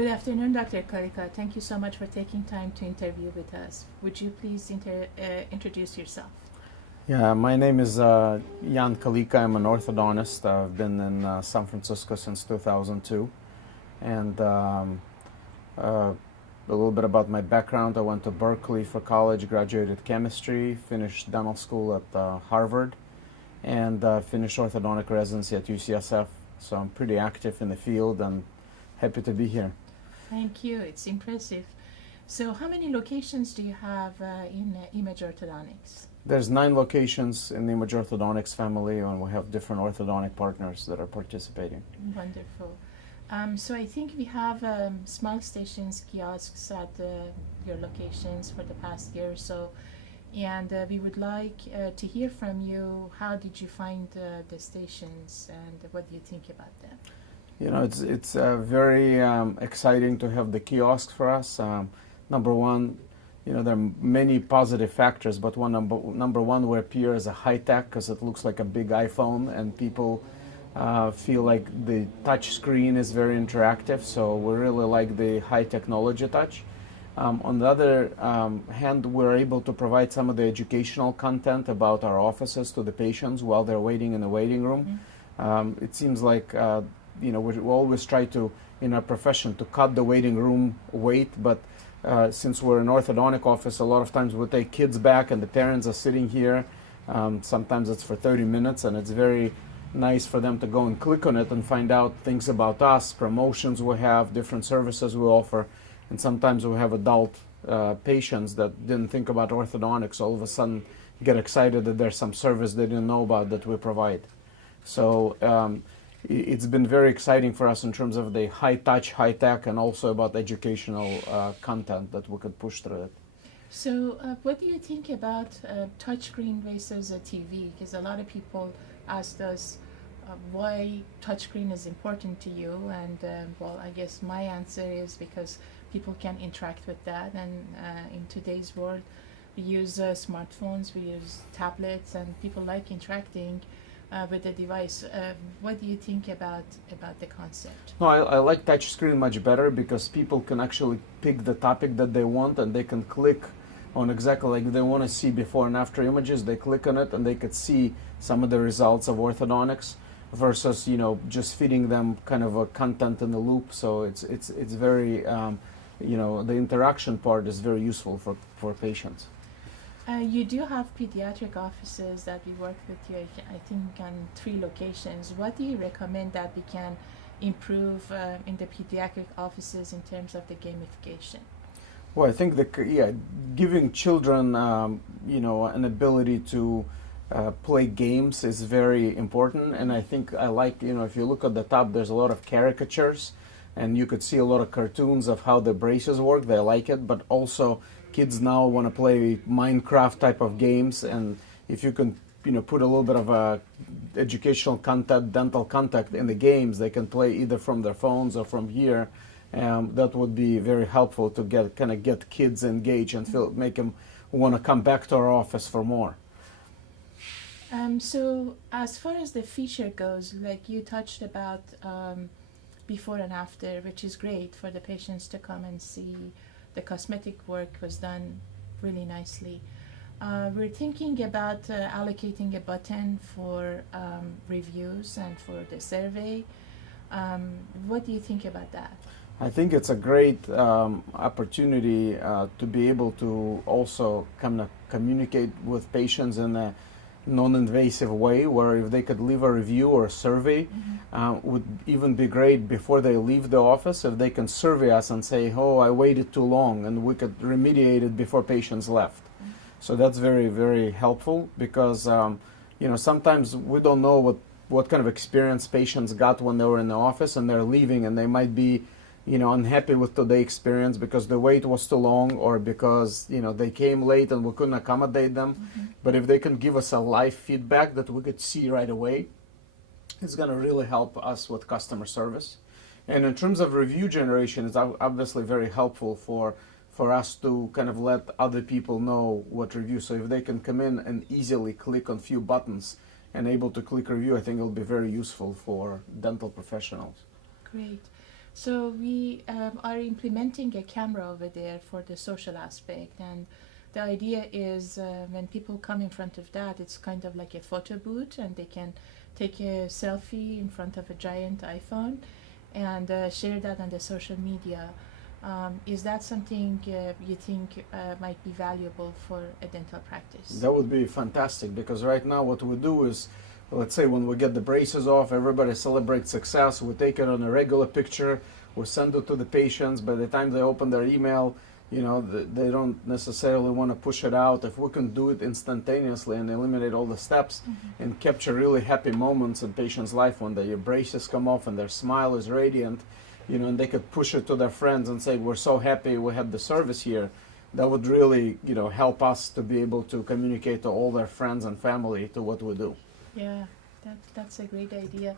Good afternoon, Dr. Kalika. Thank you so much for taking time to interview with us. Would you please introduce yourself? Yeah, my name is Jan Kalika. I'm an orthodontist. I've been in San Francisco since 2002. And a little bit about my background. I went to Berkeley for college, graduated chemistry, finished dental school at Harvard, and finished orthodontic residency at UCSF. So I'm pretty active in the field and happy to be here. Thank you. It's impressive. So, how many locations do you have in Image Orthodontics? There's 9 locations in the Image Orthodontics family, and we have different orthodontic partners that are participating. Wonderful. So, I think we have small stations, kiosks at your locations for the past year or so. And we would like to hear from you. How did you find the stations, and what do you think about them? You know, it's very exciting to have the kiosks for us. Number one, you know, there are many positive factors, but number one, we appear as a high tech because it looks like a big iPhone, and people feel like the touch screen is very interactive. So we really like the high technology touch. On the other hand, we're able to provide some of the educational content about our offices to the patients while they're waiting in the waiting room. It seems like you know, we always try to, in our profession, to cut the waiting room wait, but since we're an orthodontic office, a lot of times we take kids back and the parents are sitting here. Sometimes it's for 30 minutes, and it's very nice for them to go and click on it and find out things about us, promotions we have, different services we offer. And sometimes we have adult patients that didn't think about orthodontics, all of a sudden get excited that there's some service they didn't know about that we provide. So it's been very exciting for us in terms of the high touch, high tech, and also about educational content that we could push through it. So, what do you think about touchscreen versus a TV? Because a lot of people asked us why touchscreen is important to you, and well, I guess my answer is because people can interact with that, and in today's world, we use smartphones, we use tablets, and people like interacting with the device. What do you think about the concept? No, I like touchscreen much better because people can actually pick the topic that they want, and they can click on exactly like they want to see before and after images. They click on it and they could see some of the results of orthodontics versus, you know, just feeding them kind of a content in the loop. So it's very you know, the interaction part is very useful for patients. You do have pediatric offices that we work with you, I think, on 3 locations. What do you recommend that we can improve in the pediatric offices in terms of the gamification? Well, I think giving children, you know, an ability to play games is very important. And I think I like, you know, if you look at the top, there's a lot of caricatures, and you could see a lot of cartoons of how the braces work. They like it, but also kids now want to play Minecraft type of games, and if you can, you know, put a little bit of educational content, dental content in the games, they can play either from their phones or from here. That would be very helpful to get kids engaged and make them want to come back to our office for more. So as far as the feature goes, like you touched about before and after, which is great for the patients to come and see the cosmetic work was done really nicely. We're thinking about allocating a button for reviews and for the survey. What do you think about that? I think it's a great opportunity to be able to also kind of communicate with patients in a non-invasive way, where if they could leave a review or a survey, would even be great before they leave the office, if they can survey us and say, oh, I waited too long, and we could remediate it before patients left. So that's very, very helpful because you know, sometimes we don't know what kind of experience patients got when they were in the office and they're leaving, and they might be, you know, unhappy with today's experience because the wait was too long, or because, you know, they came late and we couldn't accommodate them. But if they can give us a live feedback that we could see right away, it's going to really help us with customer service. And in terms of review generation, it's obviously very helpful for us to kind of let other people know what review. So if they can come in and easily click on few buttons and able to click review, I think it'll be very useful for dental professionals. Great. So we are implementing a camera over there for the social aspect, and the idea is when people come in front of that, it's kind of like a photo booth, and they can take a selfie in front of a giant iPhone and share that on the social media. Is that something you think might be valuable for a dental practice? That would be fantastic, because right now what we do is, let's say when we get the braces off, everybody celebrates success. We take it on a regular picture, we send it to the patients. By the time they open their email, they don't necessarily want to push it out. If we can do it instantaneously and eliminate all the steps and capture really happy moments in patients' life when their braces come off and their smile is radiant, and they could push it to their friends and say, we're so happy we had the service here. That would really, help us to be able to communicate to all their friends and family to what we do. Yeah, that's a great idea.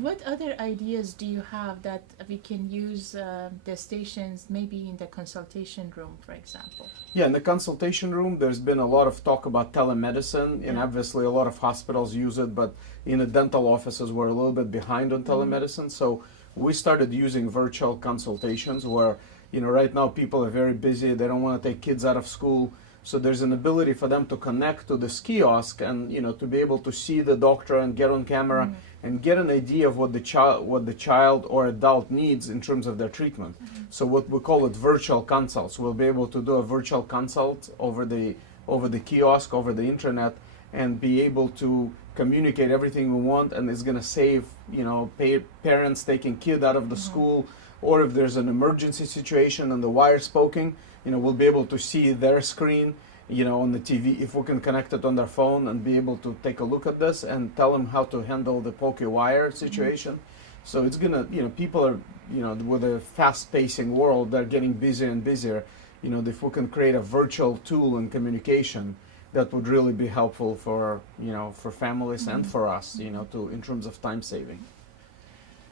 What other ideas do you have that we can use the stations maybe in the consultation room, for example? Yeah, in the consultation room, there's been a lot of talk about telemedicine, and Yeah. obviously a lot of hospitals use it, but in the dental offices, we're a little bit behind on telemedicine. So we started using virtual consultations where, right now people are very busy, they don't want to take kids out of school. So there's an ability for them to connect to this kiosk and, to be able to see the doctor and get on camera and get an idea of what the child or adult needs in terms of their treatment. So what we call it virtual consults. We'll be able to do a virtual consult over the kiosk, over the internet, and be able to communicate everything we want, and it's going to save, parents taking kid out of the school, or if there's an emergency situation and the wire's poking, we'll be able to see their screen, on the TV, if we can connect it on their phone and be able to take a look at this and tell them how to handle the pokey wire situation. So it's gonna, people are, with a fast-pacing world, they're getting busier and busier. If we can create a virtual tool in communication, that would really be helpful for, for families and for us, in terms of time saving.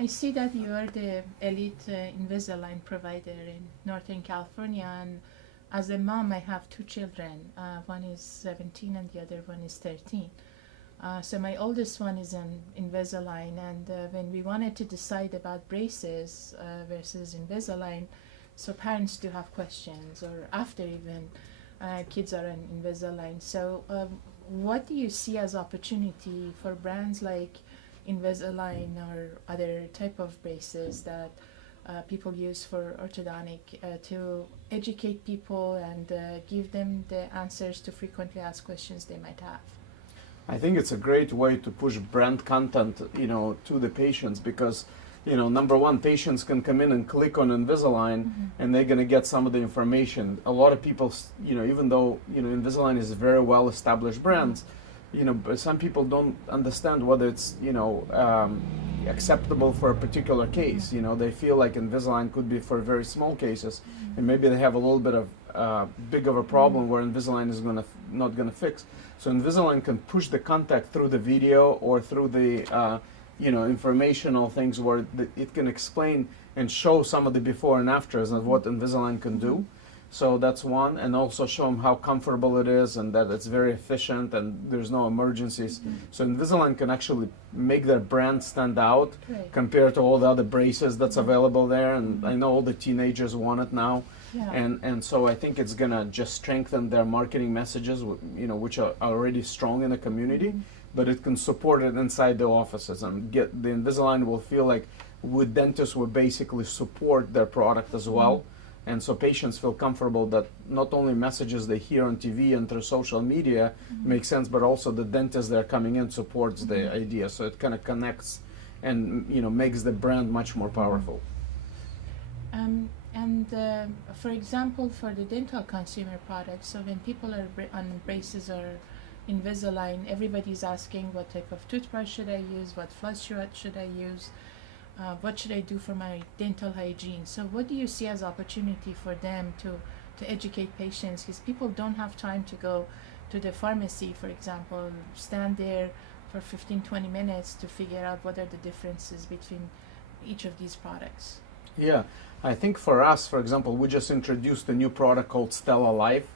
I see that you are the elite Invisalign provider in Northern California, and as a mom, I have two children. One is 17 and the other one is 13. So my oldest one is an Invisalign, and when we wanted to decide about braces versus Invisalign, so parents do have questions, or after even kids are on Invisalign. So what do you see as opportunity for brands like Invisalign or other type of braces that people use for orthodontic to educate people and give them the answers to frequently asked questions they might have? I think it's a great way to push brand content, to the patients, because, number one, patients can come in and click on Invisalign and they're going to get some of the information. A lot of people, even though, Invisalign is a very well established brand, but some people don't understand whether it's, acceptable for a particular case. They feel like Invisalign could be for very small cases, and maybe they have a little bit of big of a problem where Invisalign is not gonna fix. So Invisalign can push the contact through the video or through the informational things where it can explain and show some of the before and afters of what Invisalign can do. So that's one, and also show them how comfortable it is and that it's very efficient and there's no emergencies. So Invisalign can actually make their brand stand out compared to all the other braces that's available there. And I know all the teenagers want it now. Yeah. And so I think it's gonna just strengthen their marketing messages, which are already strong in the community, but it can support it inside the offices and get the Invisalign will feel like with dentists will basically support their product as well. And so patients feel comfortable that not only messages they hear on TV and through social media make sense, but also the dentist they're coming in supports the idea. So it kind of connects and makes the brand much more powerful. For example, for the dental consumer products, so when people are on braces or Invisalign, everybody's asking what type of toothbrush should I use, what floss should I use, what should I do for my dental hygiene. So what do you see as opportunity for them to educate patients? Because people don't have time to go to the pharmacy, for example, stand there for 15-20 minutes to figure out what are the differences between each of these products. Yeah, I think for us, for example, we just introduced a new product called Stella Life,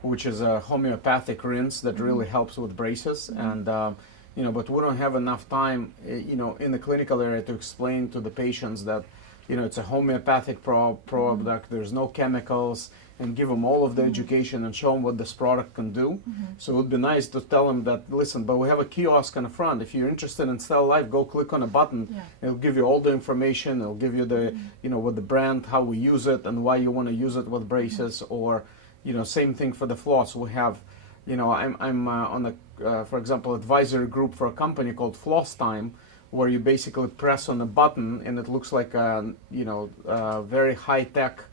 which is a homeopathic rinse that really helps with braces. And but we don't have enough time, in the clinical area to explain to the patients that it's a homeopathic product. There's no chemicals, and give them all of the education and show them what this product can do. So it would be nice to tell them that, listen, but we have a kiosk in the front. If you're interested in Stella Life, go click on a button. Yeah. It'll give you all the information. It'll give you the, what the brand, how we use it, and why you want to use it with braces. Or, same thing for the floss. We have, I'm on the, for example, advisory group for a company called Floss Time, where you basically press on a button and it looks like a, a very high-tech,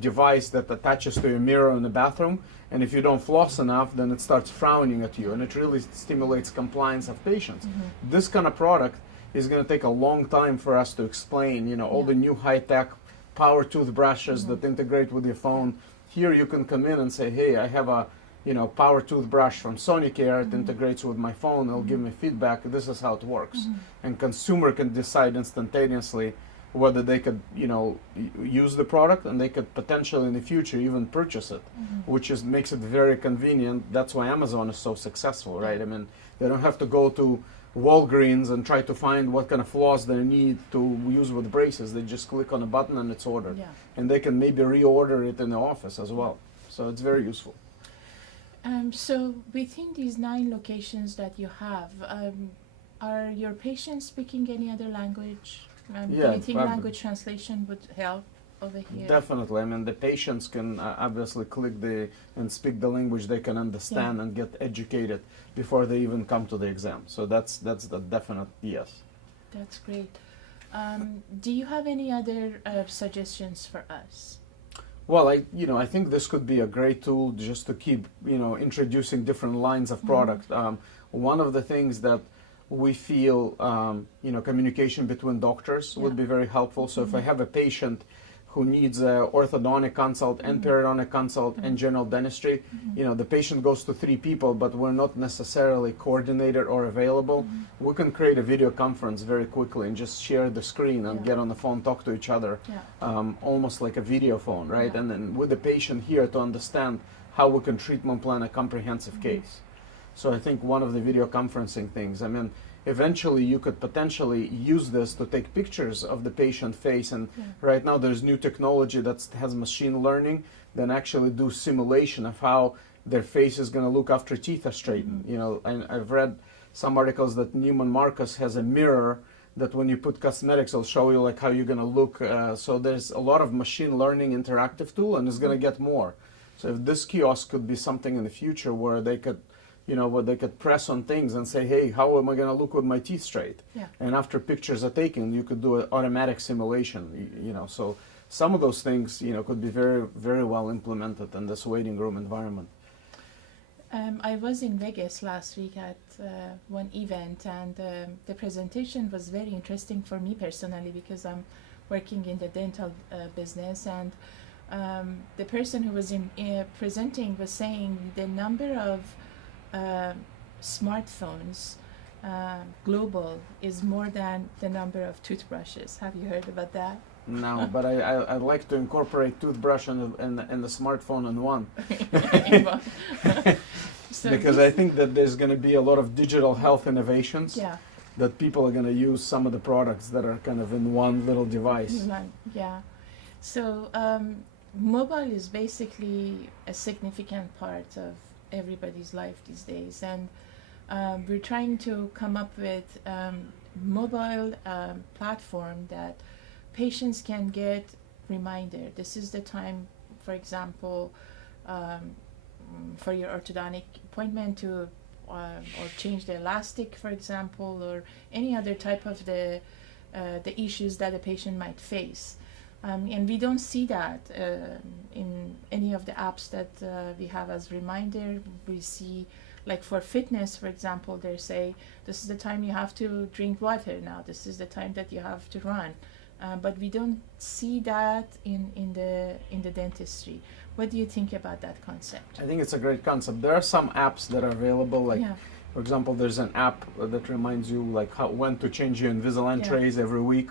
device that attaches to a mirror in the bathroom. And if you don't floss enough, then it starts frowning at you, and it really stimulates compliance of patients. This kind of product is going to take a long time for us to explain, all the new high-tech power toothbrushes that integrate with your phone. Here you can come in and say, hey, I have a power toothbrush from Sonicare. It integrates with my phone. It'll give me feedback. This is how it works. And consumer can decide instantaneously whether they could, use the product, and they could potentially in the future even purchase it, which makes it very convenient. That's why Amazon is so successful, right? I mean, they don't have to go to Walgreens and try to find what kind of floss they need to use with braces. They just click on a button and it's ordered. And they can maybe reorder it in the office as well. So it's very useful. So within these 9 locations that you have, are your patients speaking any other language? Do you think language translation would help over here? Definitely. I mean, the patients can obviously click and speak the language they can understand and get educated before they even come to the exam. So that's the definite yes. That's great. Do you have any other suggestions for us? Well, I think this could be a great tool just to keep, introducing different lines of product. One of the things that we feel, communication between doctors would be very helpful. So if I have a patient who needs an orthodontic consult and periodontic consult and general dentistry, the patient goes to 3 people, but we're not necessarily coordinated or available. We can create a video conference very quickly and just share the screen and get on the phone, talk to each other, almost like a video phone, right? And then with the patient here to understand how we can treatment plan a comprehensive case. So I think one of the video conferencing things, I mean, eventually you could potentially use this to take pictures of the patient face, and right now there's new technology that has machine learning, then actually do simulation of how their face is going to look after teeth are straightened. And I've read some articles that Neiman Marcus has a mirror that when you put cosmetics, it'll show you like how you're going to look. So there's a lot of machine learning interactive tool, and it's going to get more. So if this kiosk could be something in the future where they could, where they could press on things and say, hey, how am I going to look with my teeth straight? And after pictures are taken, you could do an automatic simulation, So some of those things, could be very, very well implemented in this waiting room environment. I was in Vegas last week at one event, and the presentation was very interesting for me personally because I'm working in the dental business, and the person who was presenting was saying the number of smartphones global is more than the number of toothbrushes. Have you heard about that? No, but I'd like to incorporate toothbrush and the smartphone in one. So because I think that there's going to be a lot of digital health innovations that people are going to use some of the products that are kind of in one little device. So mobile is basically a significant part of everybody's life these days, and we're trying to come up with mobile platform that patients can get reminder. This is the time, for example, for your orthodontic appointment to or change the elastic, for example, or any other type of the issues that a patient might face. And we don't see that in any of the apps that we have as reminder. We see, like for fitness, for example, they say, this is the time you have to drink water now. This is the time that you have to run. But we don't see that in the dentistry. What do you think about that concept? I think it's a great concept. There are some apps that are available, like for example, there's an app that reminds you like when to change your Invisalign trays every week.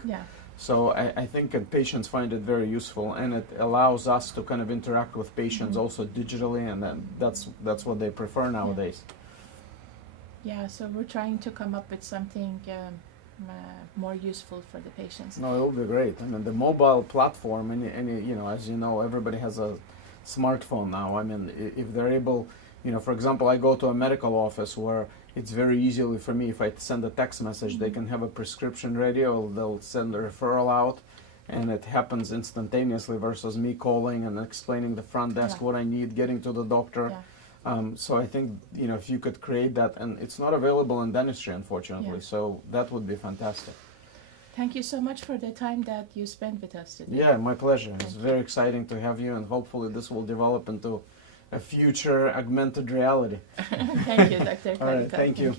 So I think patients find it very useful, and it allows us to kind of interact with patients also digitally, and then that's what they prefer nowadays. So we're trying to come up with something more useful for the patients. No, it will be great. I mean, the mobile platform, as you know, everybody has a smartphone now. I mean, if they're able, for example, I go to a medical office where it's very easily for me, if I send a text message, they can have a prescription ready, or they'll send a referral out, and it happens instantaneously versus me calling and explaining the front desk what I need, getting to the doctor. So I think, if you could create that, and it's not available in dentistry, unfortunately, so that would be fantastic. Thank you so much for the time that you spent with us today. Yeah, my pleasure. It's very exciting to have you, and hopefully this will develop into a future augmented reality. Thank you, Dr. Kalika. All right, thank you.